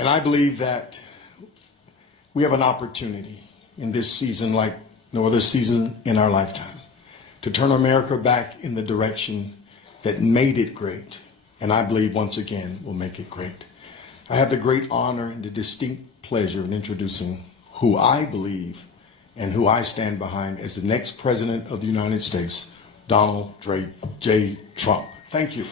And I believe that we have an opportunity in this season like no other season in our lifetime to turn America back in the direction that made it great, and I believe once again will make it great. I have the great honor and the distinct pleasure of introducing who I believe and who I stand behind as the next President of the United States, Donald J. Trump. Thank you.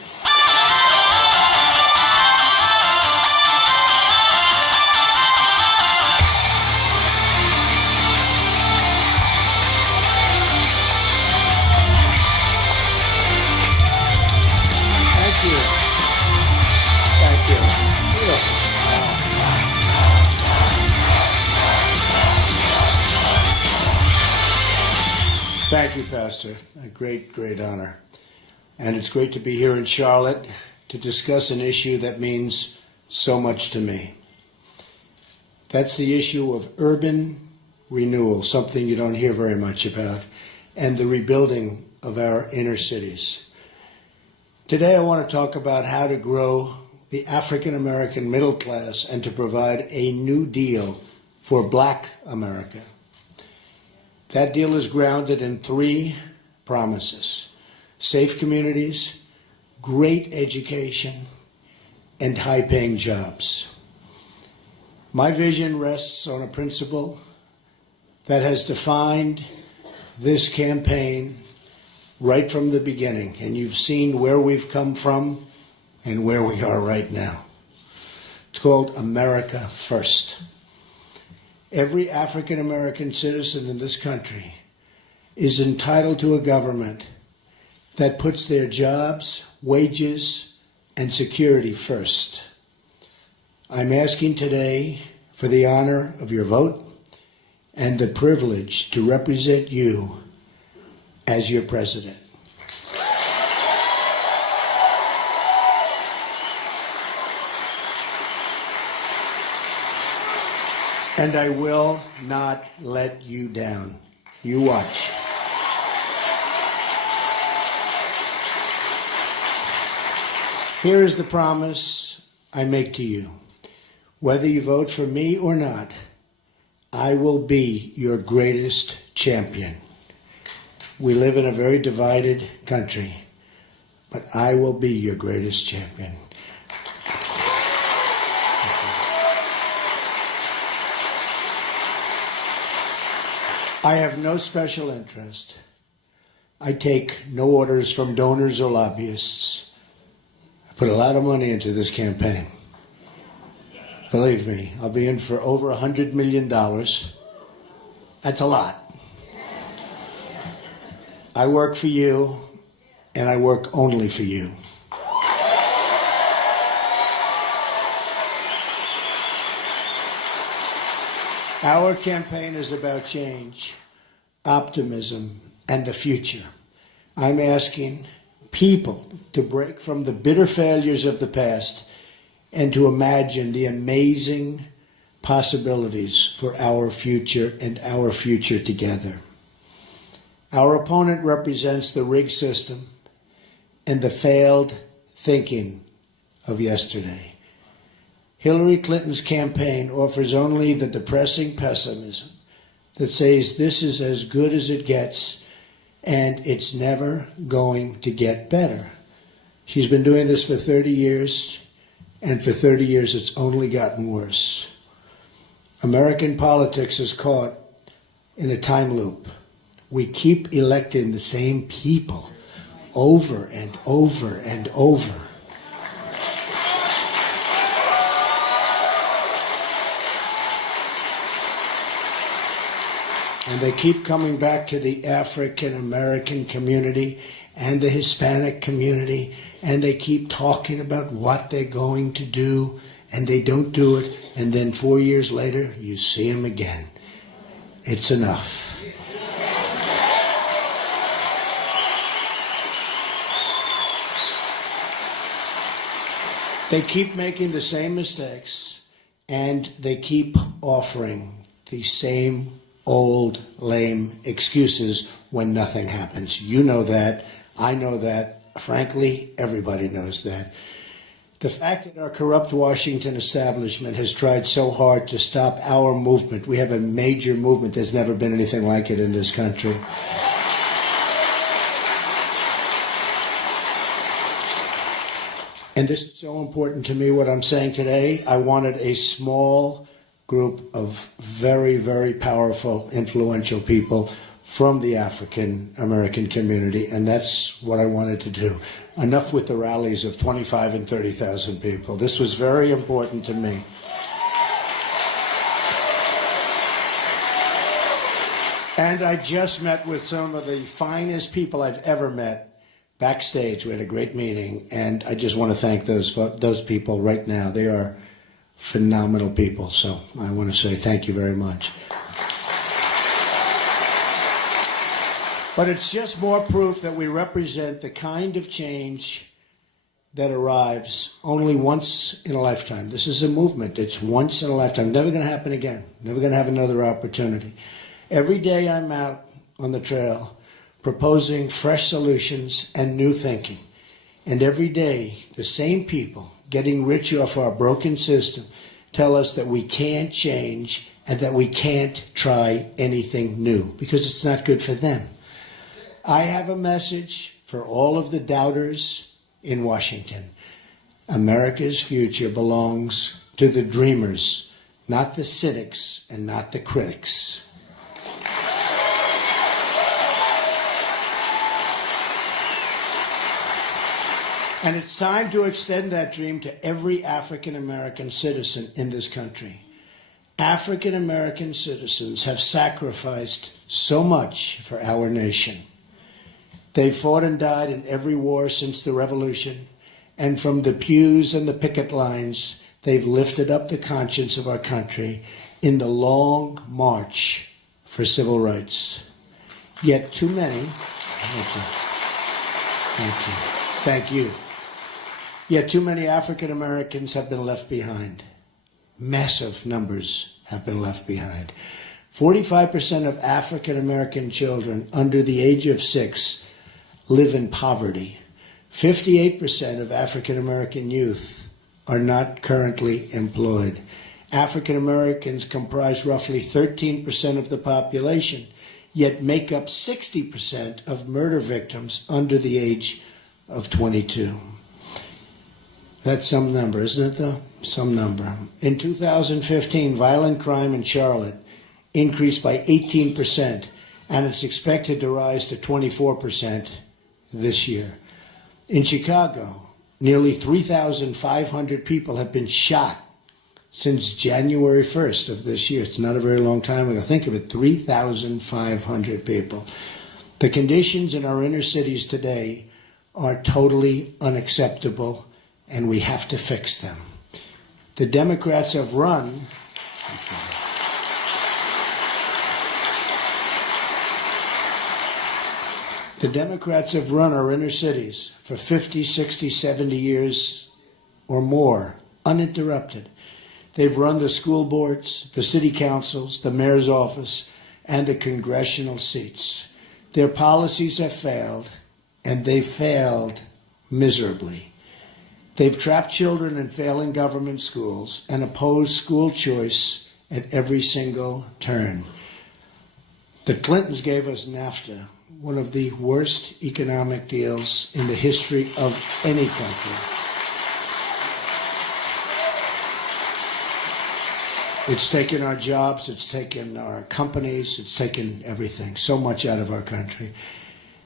Thank you, Pastor. A great, great honor. And it's great to be here in Charlotte to discuss an issue that means so much to me. That's the issue of urban renewal, something you don't hear very much about, and the rebuilding of our inner cities. Today I want to talk about how to grow the African American middle class and to provide a new deal for Black America. That deal is grounded in 3 promises: safe communities, great education, and high-paying jobs. My vision rests on a principle that has defined this campaign right from the beginning, and you've seen where we've come from and where we are right now. It's called America First. Every African American citizen in this country is entitled to a government that puts their jobs, wages, and security first. I'm asking today for the honor of your vote and the privilege to represent you as your president. And I will not let you down. You watch. Here is the promise I make to you. Whether you vote for me or not, I will be your greatest champion. We live in a very divided country, but I will be your greatest champion. I have no special interest. I take no orders from donors or lobbyists. I put a lot of money into this campaign. Believe me, I'll be in for over $100 million. That's a lot. I work for you, and I work only for you. Our campaign is about change, optimism, and the future. I'm asking people to break from the bitter failures of the past and to imagine the amazing possibilities for our future and our future together. Our opponent represents the rigged system and the failed thinking of yesterday. Hillary Clinton's campaign offers only the depressing pessimism that says this is as good as it gets and it's never going to get better. She's been doing this for 30 years, and for 30 years it's only gotten worse. American politics is caught in a time loop. We keep electing the same people over and over and over. And they keep coming back to the African American community and the Hispanic community, and they keep talking about what they're going to do, and they don't do it, and then 4 years later, you see them again. It's enough. They keep making the same mistakes, and they keep offering the same old, lame excuses when nothing happens. You know that. I know that. Frankly, everybody knows that. The fact that our corrupt Washington establishment has tried so hard to stop our movement, we have a major movement, there's never been anything like it in this country. And this is so important to me, what I'm saying today. I wanted a small group of very, very powerful, influential people from the African American community, and that's what I wanted to do. Enough with the rallies of 25 and 30,000 people. This was very important to me. And I just met with some of the finest people I've ever met backstage. We had a great meeting, and I just want to thank those people right now. They are phenomenal people, so I want to say thank you very much. But it's just more proof that we represent the kind of change that arrives only once in a lifetime. This is a movement. It's once in a lifetime. Never going to happen again. Never going to have another opportunity. Every day I'm out on the trail proposing fresh solutions and new thinking. And every day the same people getting rich off our broken system tell us that we can't change and that we can't try anything new because it's not good for them. I have a message for all of the doubters in Washington. America's future belongs to the dreamers, not the cynics and not the critics. And it's time to extend that dream to every African American citizen in this country. African American citizens have sacrificed so much for our nation. They've fought and died in every war since the Revolution, and from the pews and the picket lines, they've lifted up the conscience of our country in the long march for civil rights. Yet too many, thank you. Yet too many African Americans have been left behind. Massive numbers have been left behind. 45% of African American children under the age of 6 live in poverty. 58% of African American youth are not currently employed. African Americans comprise roughly 13% of the population, yet make up 60% of murder victims under the age of 22. That's some number, isn't it, though? Some number. In 2015, violent crime in Charlotte increased by 18%, and it's expected to rise to 24% this year. In Chicago, nearly 3,500 people have been shot since January 1st of this year. It's not a very long time ago. Think of it, 3,500 people. The conditions in our inner cities today are totally unacceptable, and we have to fix them. The Democrats have run our inner cities for 50, 60, 70 years or more, uninterrupted. They've run the school boards, the city councils, the mayor's office, and the congressional seats. Their policies have failed, and they failed miserably. They've trapped children in failing government schools and opposed school choice at every single turn. The Clintons gave us NAFTA, one of the worst economic deals in the history of any country. It's taken our jobs, it's taken our companies, it's taken everything, so much out of our country.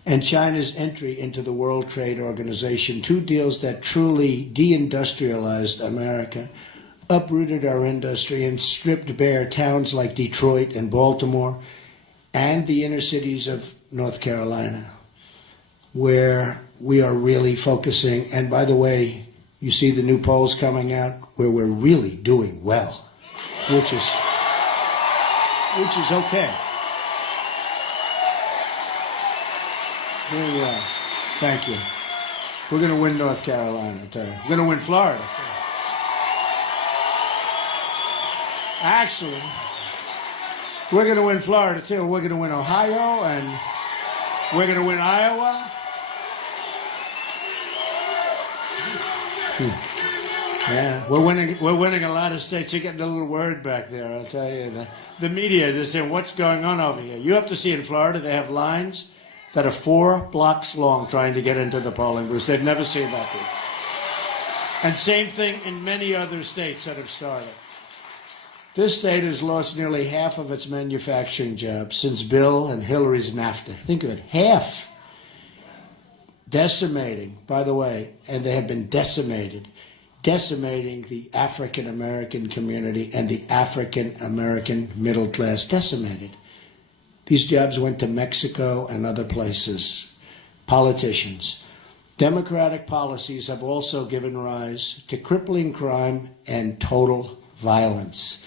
And China's entry into the World Trade Organization, two deals that truly deindustrialized America, uprooted our industry and stripped bare towns like Detroit and Baltimore and the inner cities of North Carolina, where we are really focusing. And by the way, you see the new polls coming out where we're really doing well, which is okay. Very well. Thank you. We're going to win North Carolina, I tell you. We're going to win Florida. Actually, we're going to win Florida, too. We're going to win Ohio, and we're going to win Iowa. Yeah, we're winning a lot of states. You're getting a little worried back there, I'll tell you. The media is saying, what's going on over here? You have to see in Florida, they have lines that are 4 blocks long trying to get into the polling booths. They've never seen that before. And same thing in many other states that have started. This state has lost nearly half of its manufacturing jobs since Bill and Hillary's NAFTA. Think of it, half. Decimating, by the way, and they have been decimating the African American community and the African American middle class, decimated. These jobs went to Mexico and other places. Politicians. Democratic policies have also given rise to crippling crime and total violence.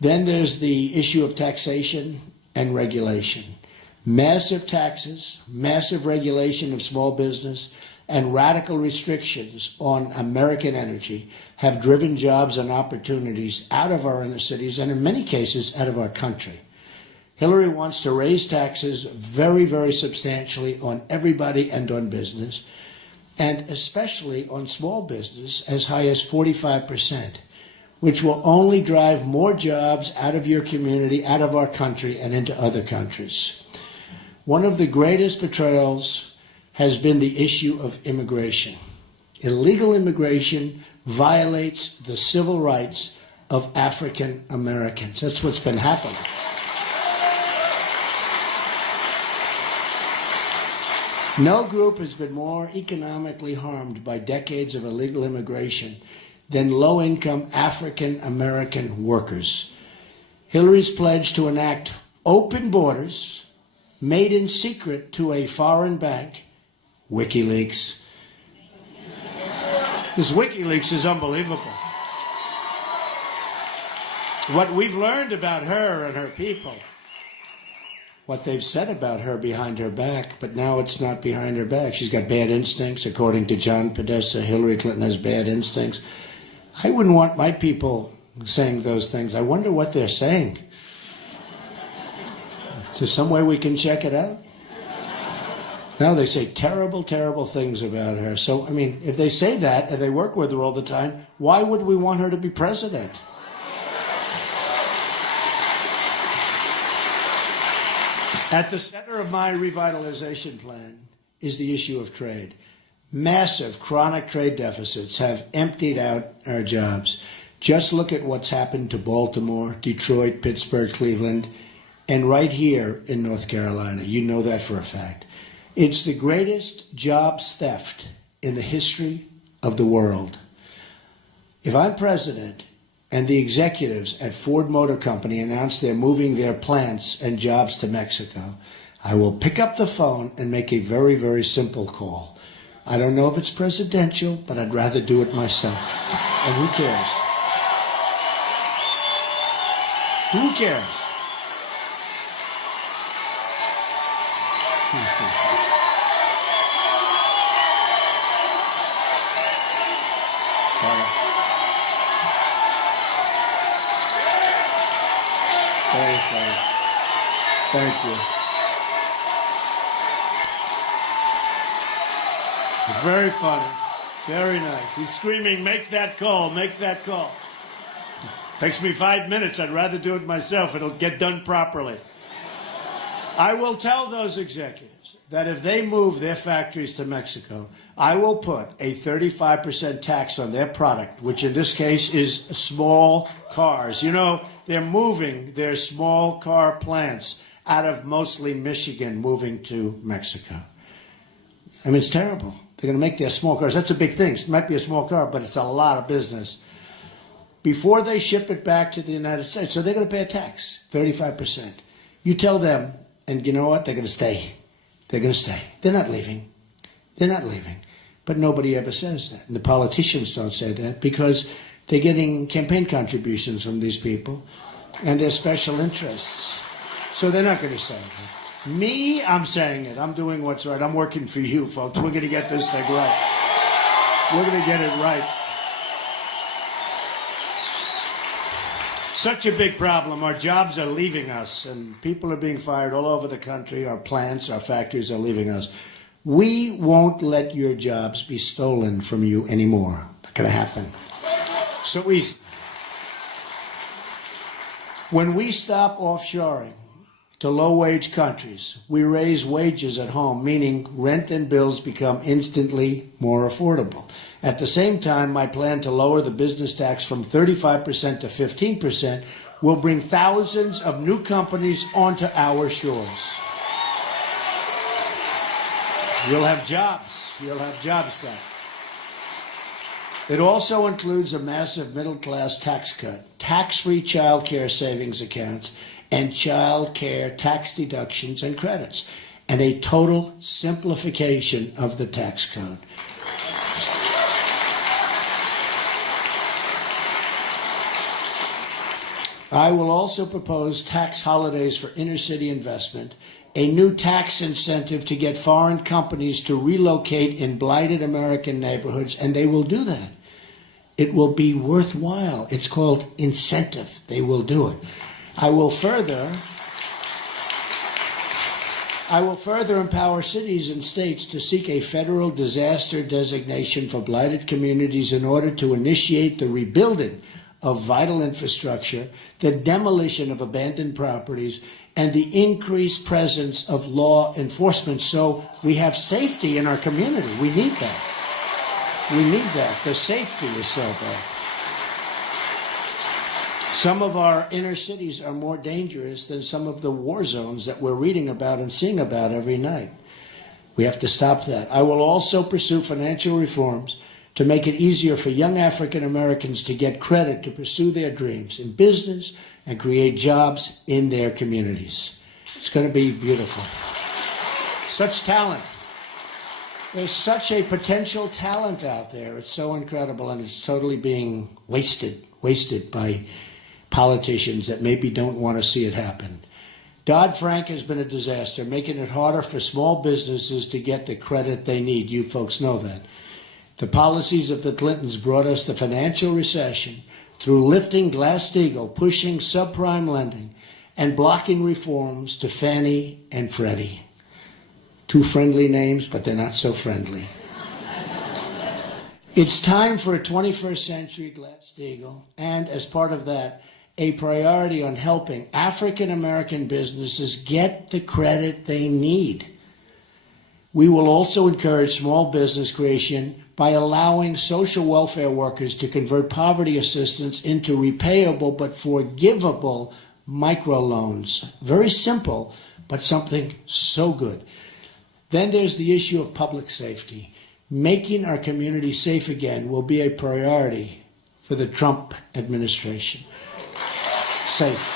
Then there's the issue of taxation and regulation. Massive taxes, massive regulation of small business, and radical restrictions on American energy have driven jobs and opportunities out of our inner cities and in many cases out of our country. Hillary wants to raise taxes very, very substantially on everybody and on business, and especially on small business as high as 45%, which will only drive more jobs out of your community, out of our country, and into other countries. One of the greatest betrayals has been the issue of immigration. Illegal immigration violates the civil rights of African Americans. That's what's been happening. No group has been more economically harmed by decades of illegal immigration than low-income African American workers. Hillary's pledge to enact open borders, made in secret to a foreign bank, WikiLeaks. This WikiLeaks is unbelievable. What we've learned about her and her people, what they've said about her behind her back, but now it's not behind her back. She's got bad instincts. According to John Podesta, Hillary Clinton has bad instincts. I wouldn't want my people saying those things. I wonder what they're saying. Is there some way we can check it out? No, they say terrible, terrible things about her. So, I mean, if they say that and they work with her all the time, why would we want her to be president? At the center of my revitalization plan is the issue of trade. Massive chronic trade deficits have emptied out our jobs. Just look at what's happened to Baltimore, Detroit, Pittsburgh, Cleveland, and right here in North Carolina. You know that for a fact. It's the greatest jobs theft in the history of the world. If I'm president and the executives at Ford Motor Company announce they're moving their plants and jobs to Mexico, I will pick up the phone and make a very, very simple call. I don't know if it's presidential, but I'd rather do it myself. And who cares? Who cares? It's funny. Very funny. Thank you. It's very funny. Very nice. He's screaming, make that call, make that call. Takes me 5 minutes. I'd rather do it myself. It'll get done properly. I will tell those executives that if they move their factories to Mexico, I will put a 35% tax on their product, which in this case is small cars. You know, they're moving their small car plants out of mostly Michigan, moving to Mexico. I mean, it's terrible. They're going to make their small cars. That's a big thing. It might be a small car, but it's a lot of business. Before they ship it back to the United States, so they're going to pay a tax, 35%. You tell them, and you know what? They're going to stay. They're going to stay. They're not leaving. They're not leaving. But nobody ever says that. And the politicians don't say that because they're getting campaign contributions from these people and their special interests. So they're not going to say it. Me, I'm saying it. I'm doing what's right. I'm working for you, folks. We're going to get this thing right. We're going to get it right. Such a big problem. Our jobs are leaving us, and people are being fired all over the country. Our plants, our factories are leaving us. We won't let your jobs be stolen from you anymore. Not going to happen. So easy. When we stop offshoring to low-wage countries, we raise wages at home, meaning rent and bills become instantly more affordable. At the same time, my plan to lower the business tax from 35% to 15% will bring thousands of new companies onto our shores. You'll have jobs. You'll have jobs back. It also includes a massive middle-class tax cut, tax-free child care savings accounts, and child care tax deductions and credits, and a total simplification of the tax code. I will also propose tax holidays for inner-city investment, a new tax incentive to get foreign companies to relocate in blighted American neighborhoods, and they will do that. It will be worthwhile. It's called incentive. They will do it. I will further empower cities and states to seek a federal disaster designation for blighted communities in order to initiate the rebuilding of vital infrastructure, the demolition of abandoned properties, and the increased presence of law enforcement so we have safety in our community. We need that. We need that. The safety is so bad. Some of our inner cities are more dangerous than some of the war zones that we're reading about and seeing about every night. We have to stop that. I will also pursue financial reforms to make it easier for young African Americans to get credit to pursue their dreams in business and create jobs in their communities. It's going to be beautiful. Such talent. There's such a potential talent out there. It's so incredible, and it's totally being wasted by politicians that maybe don't want to see it happen. Dodd-Frank has been a disaster, making it harder for small businesses to get the credit they need. You folks know that. The policies of the Clintons brought us the financial recession through lifting Glass-Steagall, pushing subprime lending, and blocking reforms to Fannie and Freddie. Two friendly names, but they're not so friendly. It's time for a 21st century Glass-Steagall, and as part of that, a priority on helping African American businesses get the credit they need. We will also encourage small business creation by allowing social welfare workers to convert poverty assistance into repayable but forgivable microloans. Very simple, but something so good. Then there's the issue of public safety. Making our community safe again will be a priority for the Trump administration. Safe.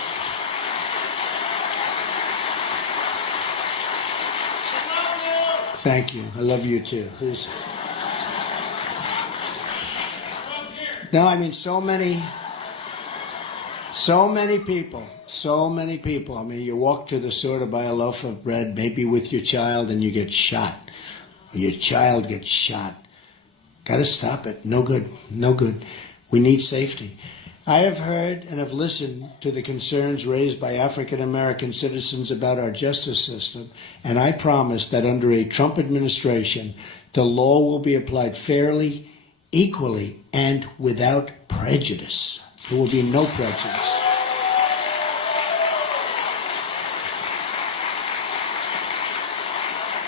Thank you. I love you too. No, I mean, so many people. I mean, you walk to the store to buy a loaf of bread, maybe with your child, and you get shot. Or your child gets shot. Got to stop it. No good. No good. We need safety. I have heard and have listened to the concerns raised by African American citizens about our justice system, and I promise that under a Trump administration, the law will be applied fairly, equally, and without prejudice. There will be no prejudice.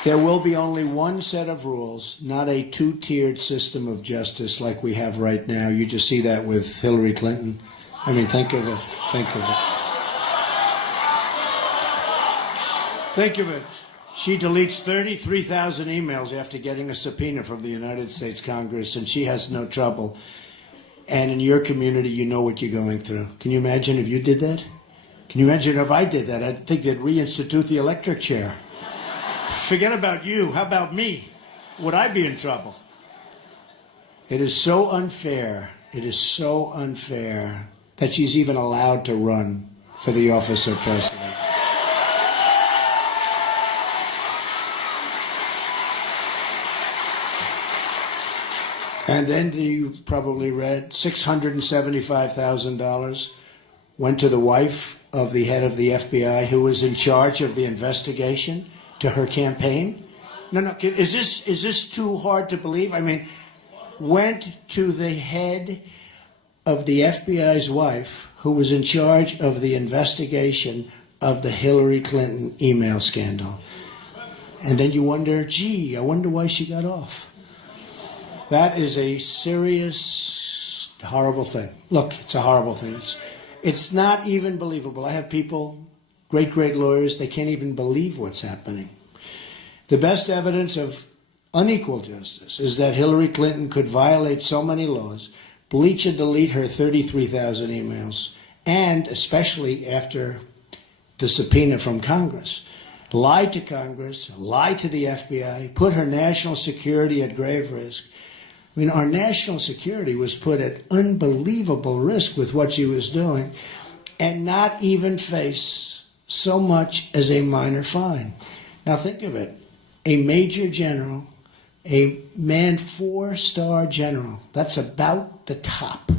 There will be only one set of rules, not a two-tiered system of justice like we have right now. You just see that with Hillary Clinton. I mean, think of it. Think of it. Think of it. She deletes 33,000 emails after getting a subpoena from the United States Congress, and she has no trouble. And in your community, you know what you're going through. Can you imagine if you did that? Can you imagine if I did that? I'd think they'd reinstitute the electric chair. Forget about you. How about me? Would I be in trouble? It is so unfair. It is so unfair that she's even allowed to run for the office of president. And then you probably read $675,000 went to the wife of the head of the FBI who was in charge of the investigation to her campaign. No, is this too hard to believe? I mean, went to the head of the FBI's wife who was in charge of the investigation of the Hillary Clinton email scandal. And then you wonder, gee, I wonder why she got off. That is a serious, horrible thing. Look, it's a horrible thing. It's not even believable. I have people, great lawyers, they can't even believe what's happening. The best evidence of unequal justice is that Hillary Clinton could violate so many laws, bleach and delete her 33,000 emails, and especially after the subpoena from Congress, lied to Congress, lied to the FBI, put her national security at grave risk. I mean, our national security was put at unbelievable risk with what she was doing, and not even face so much as a minor fine. Now think of it. A major general, a man 4-star general, that's about the top.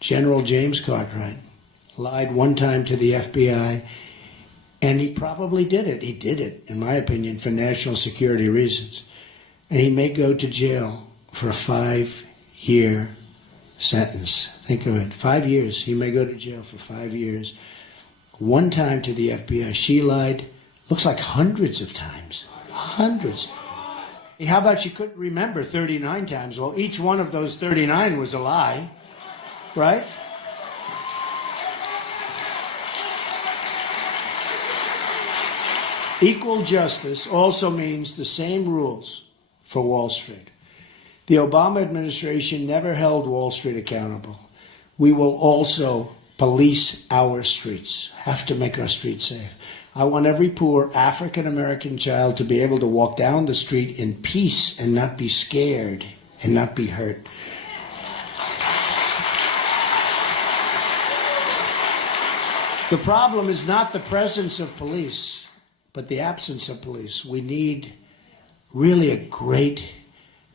General James Cartwright lied one time to the FBI, and he probably did it. He did it, in my opinion, for national security reasons. And he may go to jail for a 5-year sentence. Think of it, 5 years. He may go to jail for 5 years. One time to the FBI, she lied, looks like hundreds of times. Hundreds. How about you couldn't remember 39 times? Well, each one of those 39 was a lie, right? Equal justice also means the same rules for Wall Street. The Obama administration never held Wall Street accountable. We will also police our streets, have to make our streets safe. I want every poor African-American child to be able to walk down the street in peace and not be scared and not be hurt. The problem is not the presence of police, but the absence of police. We need really a great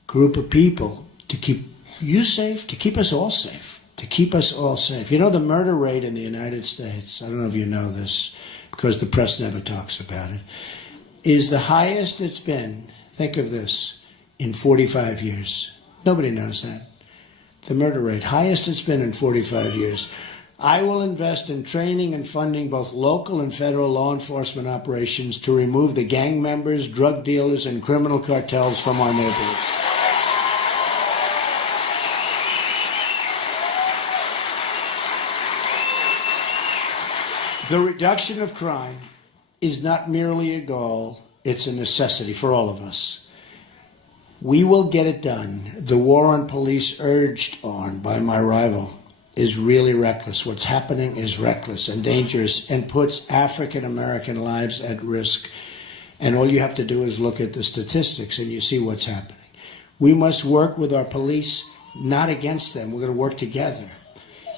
group of people to keep you safe, to keep us all safe, to keep us all safe. You know, the murder rate in the United States, I don't know if you know this, because the press never talks about it, is the highest it's been, think of this, in 45 years. Nobody knows that. The murder rate, highest it's been in 45 years. I will invest in training and funding both local and federal law enforcement operations to remove the gang members, drug dealers, and criminal cartels from our neighborhoods. The reduction of crime is not merely a goal, it's a necessity for all of us. We will get it done. The war on police urged on by my rival is really reckless. What's happening is reckless and dangerous and puts African American lives at risk. And all you have to do is look at the statistics and you see what's happening. We must work with our police, not against them. We're going to work together.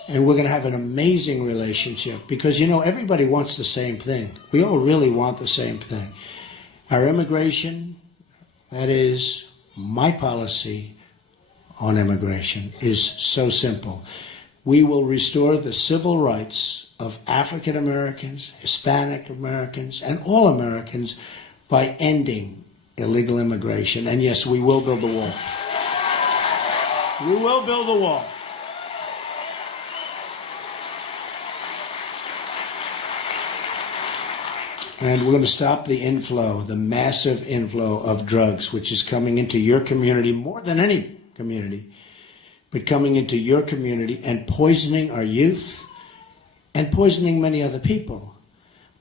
And we're going to have an amazing relationship because, you know, everybody wants the same thing. We all really want the same thing. Our immigration, that is my policy on immigration, is so simple. We will restore the civil rights of African Americans, Hispanic Americans, and all Americans by ending illegal immigration. And yes, we will build the wall. We will build the wall. And we're going to stop the inflow, the massive inflow of drugs, which is coming into your community more than any community, but coming into your community and poisoning our youth and poisoning many other people,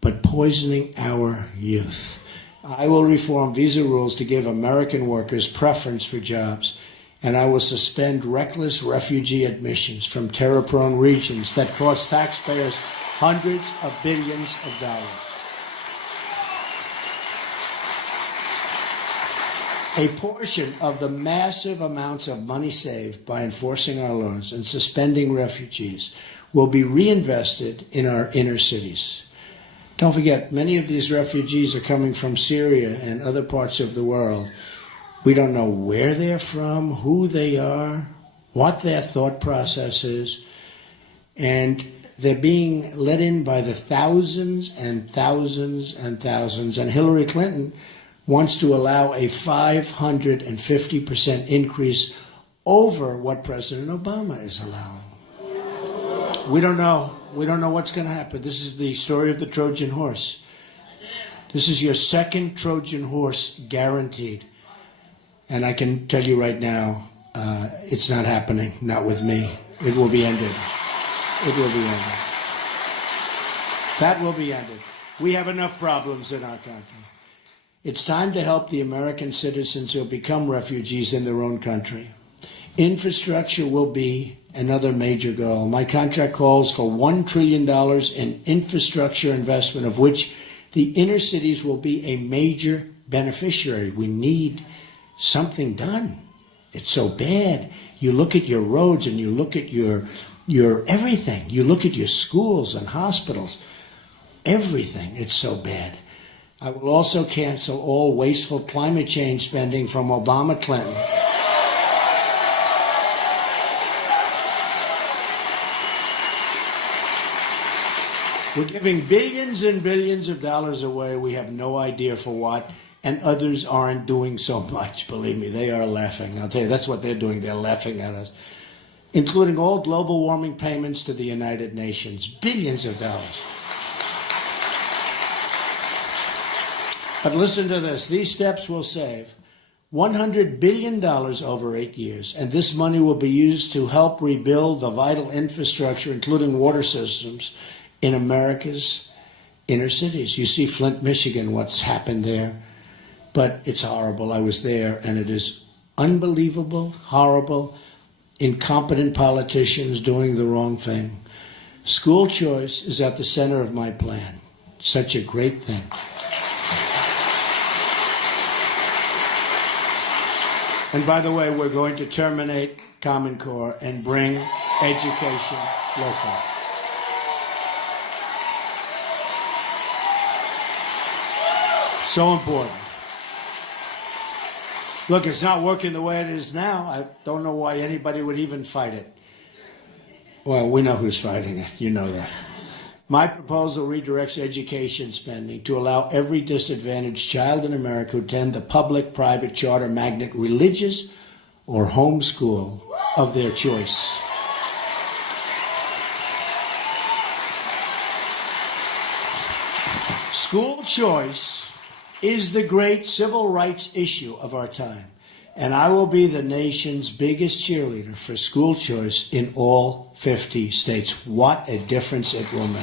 but poisoning our youth. I will reform visa rules to give American workers preference for jobs, and I will suspend reckless refugee admissions from terror-prone regions that cost taxpayers hundreds of billions of dollars. A portion of the massive amounts of money saved by enforcing our laws and suspending refugees will be reinvested in our inner cities. Don't forget, many of these refugees are coming from Syria and other parts of the world. We don't know where they're from, who they are, what their thought process is, and they're being let in by the thousands and thousands and thousands. And Hillary Clinton wants to allow a 550% increase over what President Obama is allowing. We don't know. We don't know what's going to happen. This is the story of the Trojan horse. This is your second Trojan horse guaranteed. And I can tell you right now, it's not happening, not with me. It will be ended. It will be ended. That will be ended. We have enough problems in our country. It's time to help the American citizens who have become refugees in their own country. Infrastructure will be another major goal. My contract calls for $1 trillion in infrastructure investment, of which the inner cities will be a major beneficiary. We need something done. It's so bad. You look at your roads and you look at your everything. You look at your schools and hospitals. Everything. It's so bad. I will also cancel all wasteful climate change spending from Obama Clinton. We're giving billions and billions of dollars away. We have no idea for what, and others aren't doing so much. Believe me, they are laughing. I'll tell you, that's what they're doing. They're laughing at us, including all global warming payments to the United Nations. Billions of dollars. But listen to this. These steps will save $100 billion over 8 years, and this money will be used to help rebuild the vital infrastructure, including water systems, in America's inner cities. You see Flint, Michigan, what's happened there. But it's horrible. I was there, and it is unbelievable, horrible, incompetent politicians doing the wrong thing. School choice is at the center of my plan. Such a great thing. And by the way, we're going to terminate Common Core and bring education local. So important. Look, it's not working the way it is now. I don't know why anybody would even fight it. Well, we know who's fighting it. You know that. My proposal redirects education spending to allow every disadvantaged child in America to attend the public, private, charter, magnet, religious, or home school of their choice. School choice is the great civil rights issue of our time, and I will be the nation's biggest cheerleader for school choice in all 50 states. What a difference it will make.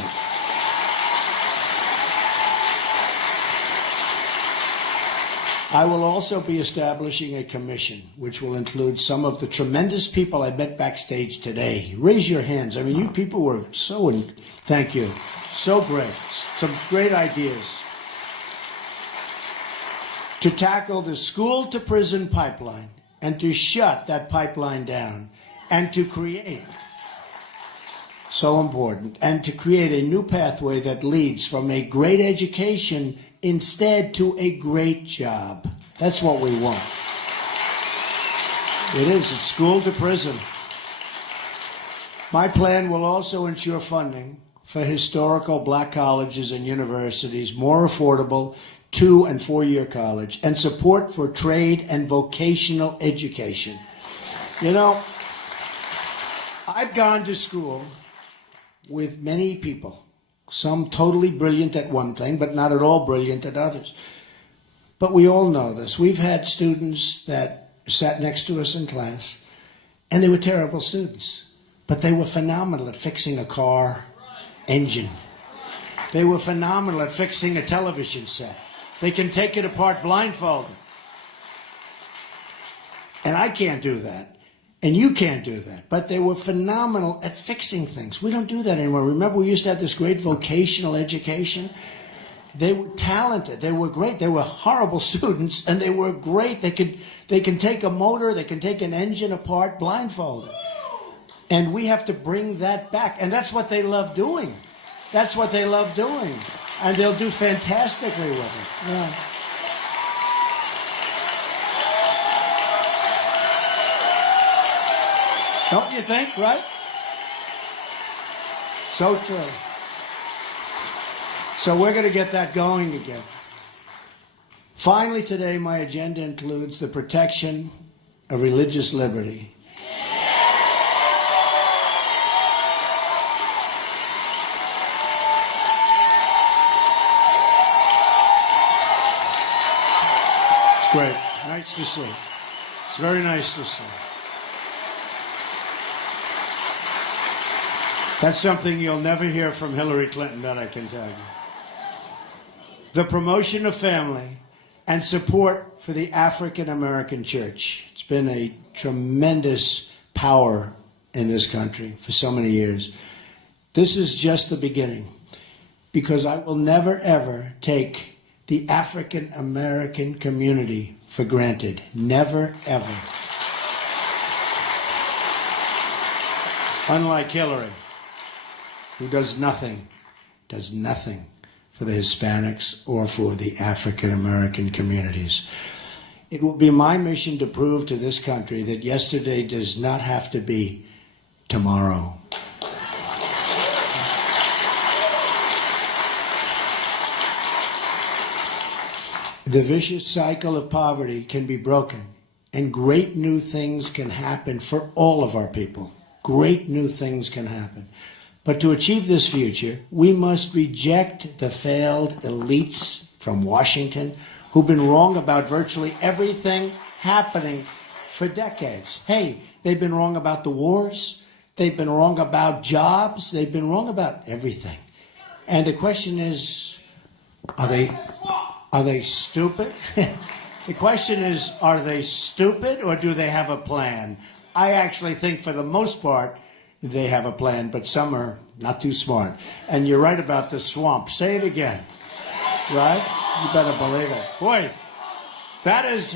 I will also be establishing a commission which will include some of the tremendous people I met backstage today. Raise your hands. I mean, you people were thank you. So great. Some great ideas. To tackle the school-to-prison pipeline and to shut that pipeline down and to create, so important, and to create a new pathway that leads from a great education instead to a great job. That's what we want. It is. It's school to prison. My plan will also ensure funding for historical black colleges and universities, more affordable 2- and 4-year college, and support for trade and vocational education. You know, I've gone to school with many people, some totally brilliant at one thing, but not at all brilliant at others. But we all know this. We've had students that sat next to us in class, and they were terrible students, but they were phenomenal at fixing a car engine. They were phenomenal at fixing a television set. They can take it apart blindfolded. And I can't do that. And you can't do that. But they were phenomenal at fixing things. We don't do that anymore. Remember, we used to have this great vocational education? They were talented. They were great. They were horrible students, and they were great. They can take a motor, they can take an engine apart blindfolded. And we have to bring that back. And that's what they love doing. That's what they love doing. And they'll do fantastically with it. Yeah. Don't you think, right? So true. So we're going to get that going again. Finally today, my agenda includes the protection of religious liberty. It's great. Nice to see. It's very nice to see. That's something you'll never hear from Hillary Clinton, that I can tell you. The promotion of family and support for the African American church. It's been a tremendous power in this country for so many years. This is just the beginning, because I will never, ever take the African American community for granted. Never, ever. Unlike Hillary, who does nothing for the Hispanics or for the African American communities. It will be my mission to prove to this country that yesterday does not have to be tomorrow. The vicious cycle of poverty can be broken, and great new things can happen for all of our people. Great new things can happen. But to achieve this future, we must reject the failed elites from Washington who've been wrong about virtually everything happening for decades. Hey, they've been wrong about the wars. They've been wrong about jobs. They've been wrong about everything. And the question is, are they stupid? The question is, are they stupid or do they have a plan? I actually think for the most part, they have a plan, but some are not too smart. And you're right about the swamp. Say it again. Right? You better believe it. Boy, that is...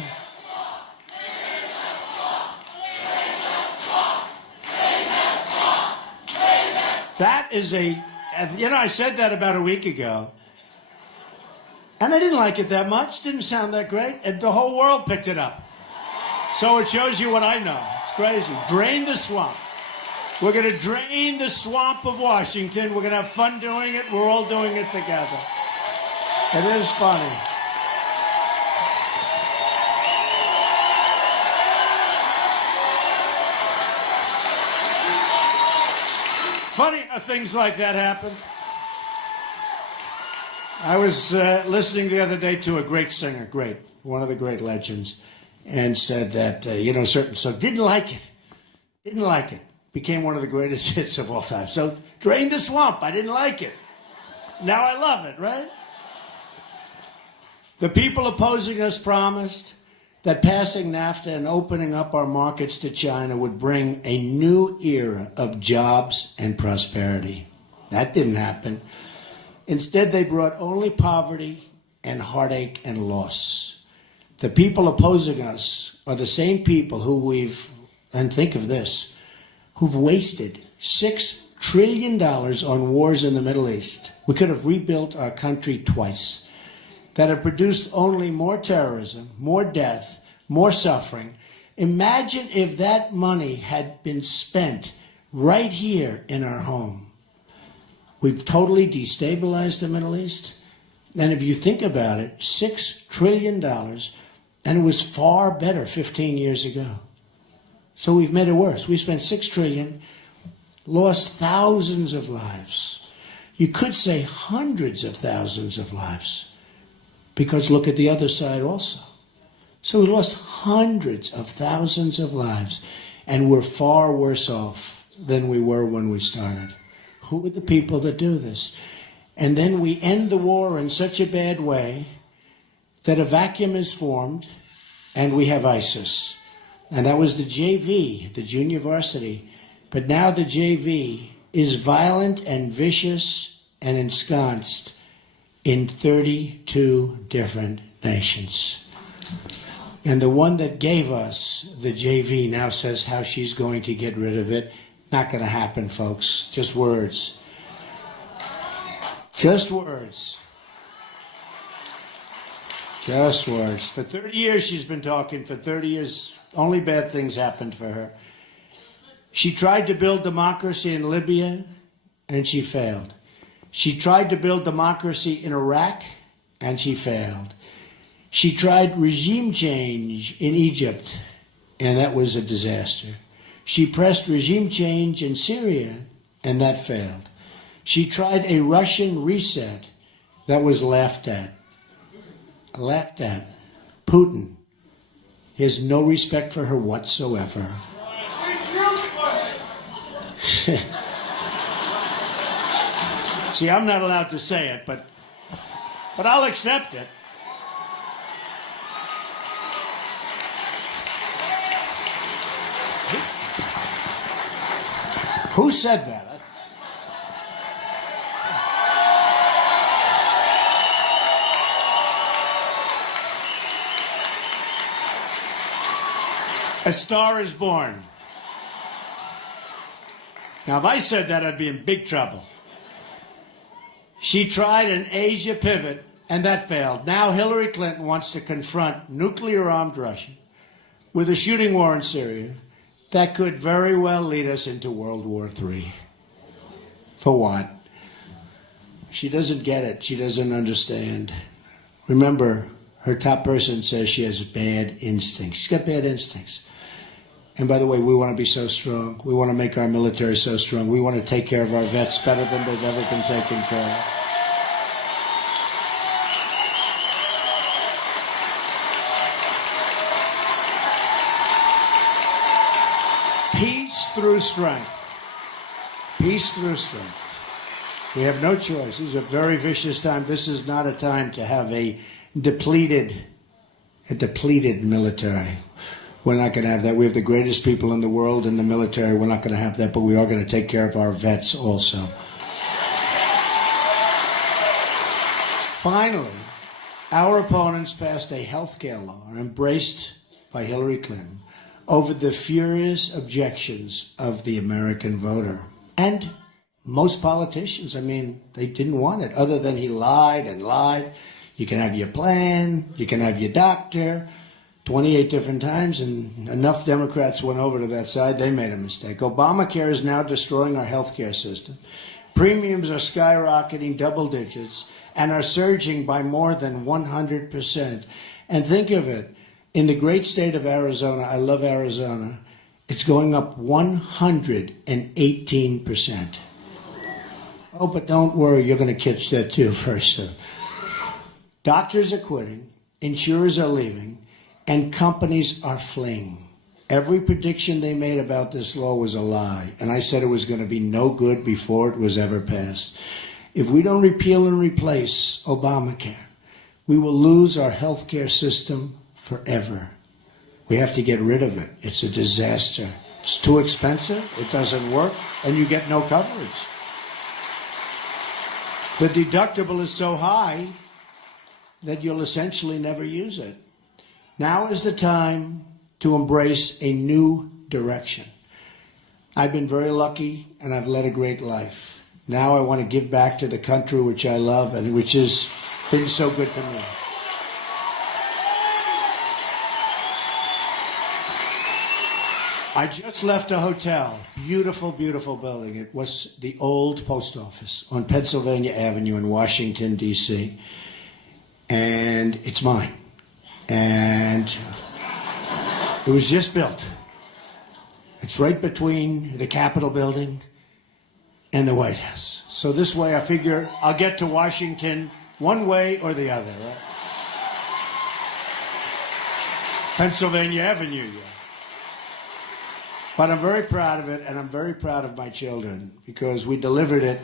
That is a... You know, I said that about a week ago. And I didn't like it that much. Didn't sound that great. And the whole world picked it up. So it shows you what I know. It's crazy. Drain the swamp. We're going to drain the swamp of Washington. We're going to have fun doing it. We're all doing it together. It is funny. Funny how things like that happen. I was listening the other day to a great singer, one of the great legends, and said that, so didn't like it. Became one of the greatest hits of all time. So, Drain the Swamp, I didn't like it. Now I love it, right? The people opposing us promised that passing NAFTA and opening up our markets to China would bring a new era of jobs and prosperity. That didn't happen. Instead, they brought only poverty and heartache and loss. The people opposing us are the same people who and think of this, who've wasted $6 trillion on wars in the Middle East. We could have rebuilt our country twice. That have produced only more terrorism, more death, more suffering. Imagine if that money had been spent right here in our home. We've totally destabilized the Middle East. And if you think about it, $6 trillion, and it was far better 15 years ago. So we've made it worse. We spent $6 trillion, lost thousands of lives. You could say hundreds of thousands of lives. Because look at the other side also. So we lost hundreds of thousands of lives, and we're far worse off than we were when we started. Who are the people that do this? And then we end the war in such a bad way that a vacuum is formed, and we have ISIS. And that was the JV, the junior varsity. But now the JV is violent and vicious and ensconced in 32 different nations. And the one that gave us the JV now says how she's going to get rid of it. Not going to happen, folks. Just words. Just words. Just words. For 30 years she's been talking. For 30 years, only bad things happened for her. She tried to build democracy in Libya, and she failed. She tried to build democracy in Iraq, and she failed. She tried regime change in Egypt, and that was a disaster. She pressed regime change in Syria, and that failed. She tried a Russian reset that was laughed at. Laughed at. Putin He has no respect for her whatsoever. See, I'm not allowed to say it, but I'll accept it. Who said that? A Star is Born. Now, if I said that, I'd be in big trouble. She tried an Asia pivot, and that failed. Now Hillary Clinton wants to confront nuclear-armed Russia with a shooting war in Syria that could very well lead us into World War III. For what? She doesn't get it. She doesn't understand. Remember, her top person says she has bad instincts. She's got bad instincts. And by the way, we want to be so strong. We want to make our military so strong. We want to take care of our vets better than they've ever been taken care of. Peace through strength. Peace through strength. We have no choice. This is a very vicious time. This is not a time to have a depleted military. We're not going to have that. We have the greatest people in the world in the military. We're not going to have that, but we are going to take care of our vets also. Finally, our opponents passed a health care law, embraced by Hillary Clinton, over the furious objections of the American voter. And most politicians, I mean, they didn't want it, other than he lied and lied. You can have your plan, you can have your doctor, 28 different times, and enough Democrats went over to that side, they made a mistake. Obamacare is now destroying our health care system. Premiums are skyrocketing double digits and are surging by more than 100%. And think of it, in the great state of Arizona, I love Arizona, it's going up 118%. Oh, but don't worry, you're going to catch that too first. Doctors are quitting, insurers are leaving, and companies are fleeing. Every prediction they made about this law was a lie, and I said it was going to be no good before it was ever passed. If we don't repeal and replace Obamacare, we will lose our health care system forever. We have to get rid of it. It's a disaster. It's too expensive, it doesn't work, and you get no coverage. The deductible is so high that you'll essentially never use it. Now is the time to embrace a new direction. I've been very lucky and I've led a great life. Now I want to give back to the country which I love and which has been so good to me. I just left a hotel, beautiful, beautiful building. It was the old post office on Pennsylvania Avenue in Washington, D.C. And it's mine. And it was just built. It's right between the Capitol building and the White House. So this way I figure I'll get to Washington one way or the other, right? Pennsylvania Avenue, yeah. But I'm very proud of it, and I'm very proud of my children because we delivered it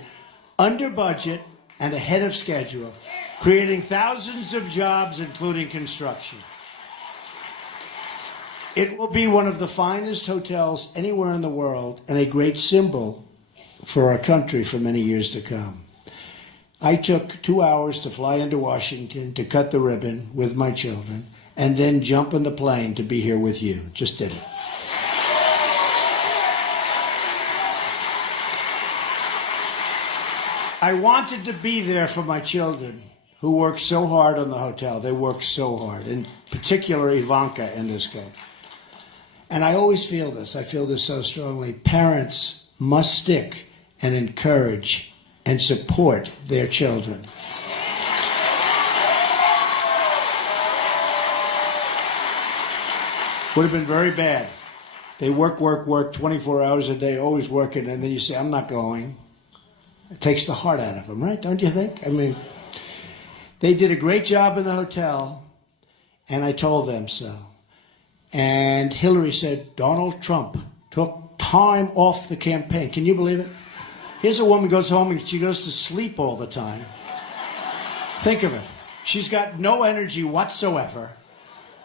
under budget and ahead of schedule, creating thousands of jobs, including construction. It will be one of the finest hotels anywhere in the world and a great symbol for our country for many years to come. I took 2 hours to fly into Washington to cut the ribbon with my children and then jump in the plane to be here with you. Just did it. I wanted to be there for my children who work so hard on the hotel. They work so hard, in particular Ivanka in this case. And I always feel this. I feel this so strongly. Parents must stick and encourage and support their children. Would have been very bad. They work 24 hours a day, always working, and then you say, I'm not going. It takes the heart out of them, right? Don't you think? I mean, they did a great job in the hotel, and I told them so. And Hillary said, Donald Trump took time off the campaign. Can you believe it? Here's a woman who goes home and she goes to sleep all the time. Think of it. She's got no energy whatsoever.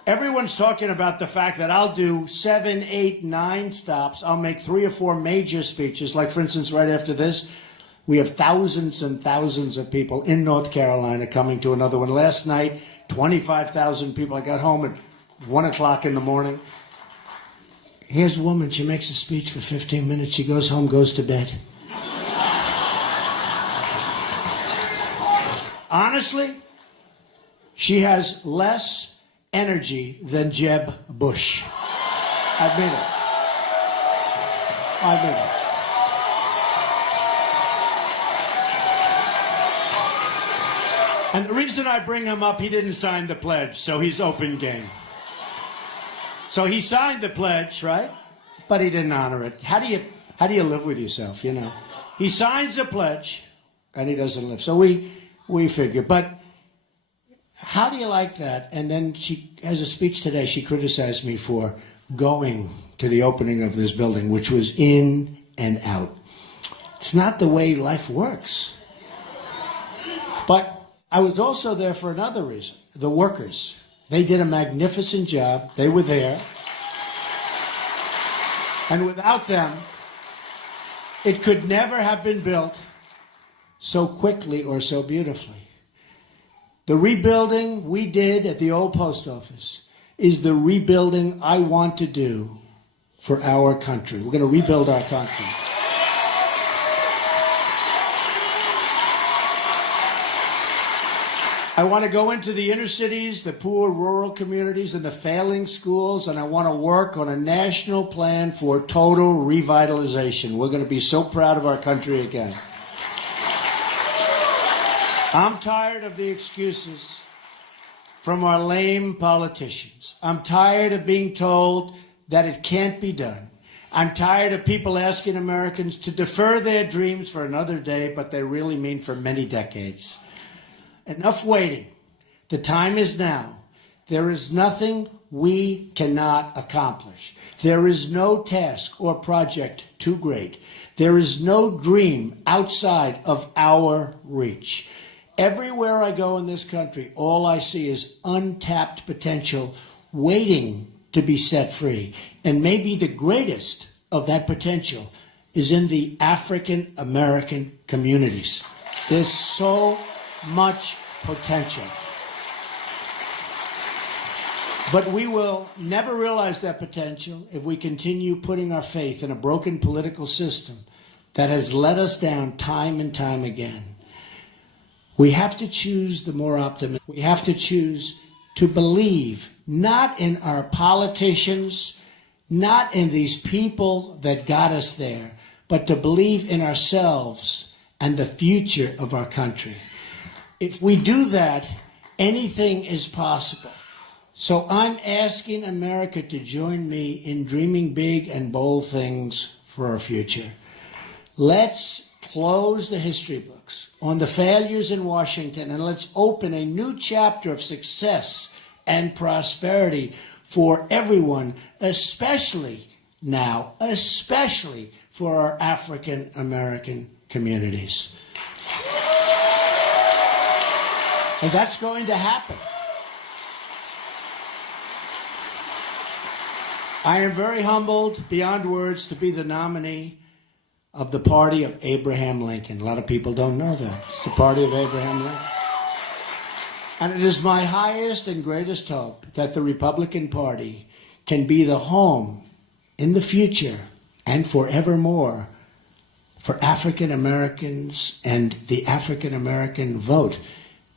Everyone's talking about the fact that I'll do 7, 8, 9 stops. I'll make 3 or 4 major speeches. Like, for instance, right after this, we have thousands and thousands of people in North Carolina coming to another one. Last night, 25,000 people. I got home at 1 o'clock in the morning. Here's a woman. She makes a speech for 15 minutes. She goes home, goes to bed. Honestly, she has less energy than Jeb Bush. Admit it. Admit it. And the reason I bring him up, he didn't sign the pledge, so he's open game. So he signed the pledge, right? But he didn't honor it. How do you live with yourself, you know? He signs a pledge, and he doesn't live. So we figure. But how do you like that? And then she has a speech today. She criticized me for going to the opening of this building, which was in and out. It's not the way life works. But I was also there for another reason. The workers. They did a magnificent job. They were there. And without them, it could never have been built so quickly or so beautifully. The rebuilding we did at the old post office is the rebuilding I want to do for our country. We're going to rebuild our country. I want to go into the inner cities, the poor rural communities, and the failing schools, and I want to work on a national plan for total revitalization. We're going to be so proud of our country again. I'm tired of the excuses from our lame politicians. I'm tired of being told that it can't be done. I'm tired of people asking Americans to defer their dreams for another day, but they really mean for many decades. Enough waiting. The time is now. There is nothing we cannot accomplish. There is no task or project too great. There is no dream outside of our reach. Everywhere I go in this country, all I see is untapped potential waiting to be set free. And maybe the greatest of that potential is in the African American communities. There's so much potential. But we will never realize that potential if we continue putting our faith in a broken political system that has let us down time and time again. We have to choose the more optimistic. We have to choose to believe not in our politicians, not in these people that got us there, but to believe in ourselves and the future of our country. If we do that, anything is possible. So I'm asking America to join me in dreaming big and bold things for our future. Let's close the history books on the failures in Washington, and let's open a new chapter of success and prosperity for everyone, especially now, especially for our African American communities. And that's going to happen. I am very humbled beyond words to be the nominee of the party of Abraham Lincoln. A lot of people don't know that. It's the party of Abraham Lincoln. And it is my highest and greatest hope that the Republican Party can be the home in the future and forevermore for African Americans and the African American vote,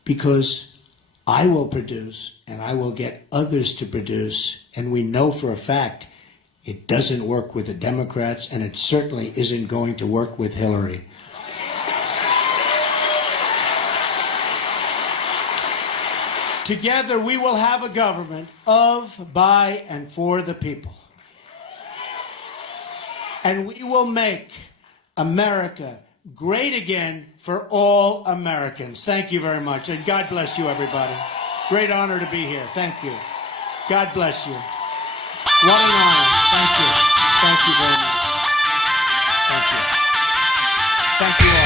because I will produce and I will get others to produce, and we know for a fact it doesn't work with the Democrats, and it certainly isn't going to work with Hillary. Together we will have a government of, by, and for the people. And we will make America great again for all Americans. Thank you very much, and God bless you, everybody. Great honor to be here. Thank you. God bless you. What an honor. Thank you. Thank you very much. Thank you. Thank you all.